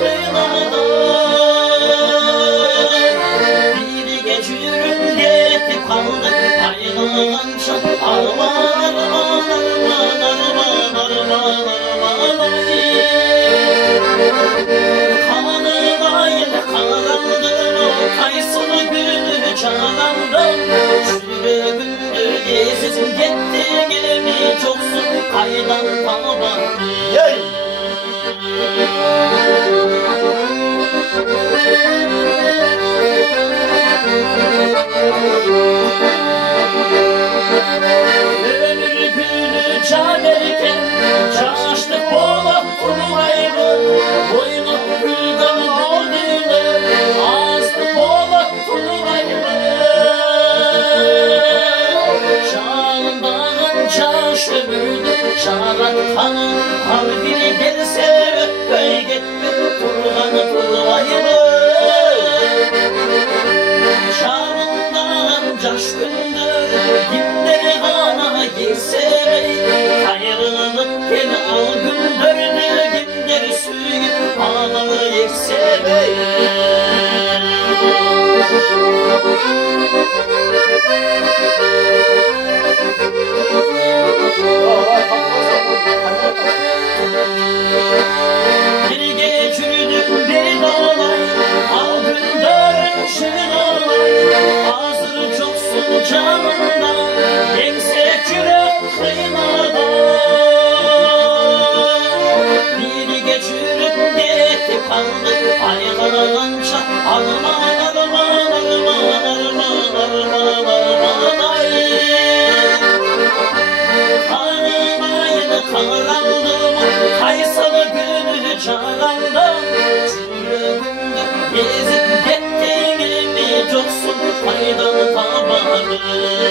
kıyılarda. Bir geçirim yetip kaldı ayrılığınca. Arman arman arman arman arman arman. Kanına yine karandım o kaysılı günü canandım. Yüreğimde gezizim gitti gemi çoksun kaydan tabandı. Ömür günü can erken çaştık boğmak kurmaydı. Boynu gülden olduğunu azdı boğmak kurmaydı. Çağından çaş ömürdü çağıran kanın harfini gelse öpey gitme kurbanı kurmaydı. Çağından caş gündür günleri bana gitse ayrılık gel al gündürünü günleri suyup ağlamı yekse bir geçirdüm bir dolay al gündürün şırılay hazır çoksun canından yekse kürek kıymadan bir geçirip yetip kaldı ayrılığınca arman arman arman arman arman arman ay. Kanımaydı karandım kaysalı günü canandım. Yüreğimde gezip gittiğimi çoksun faydalı tabanı.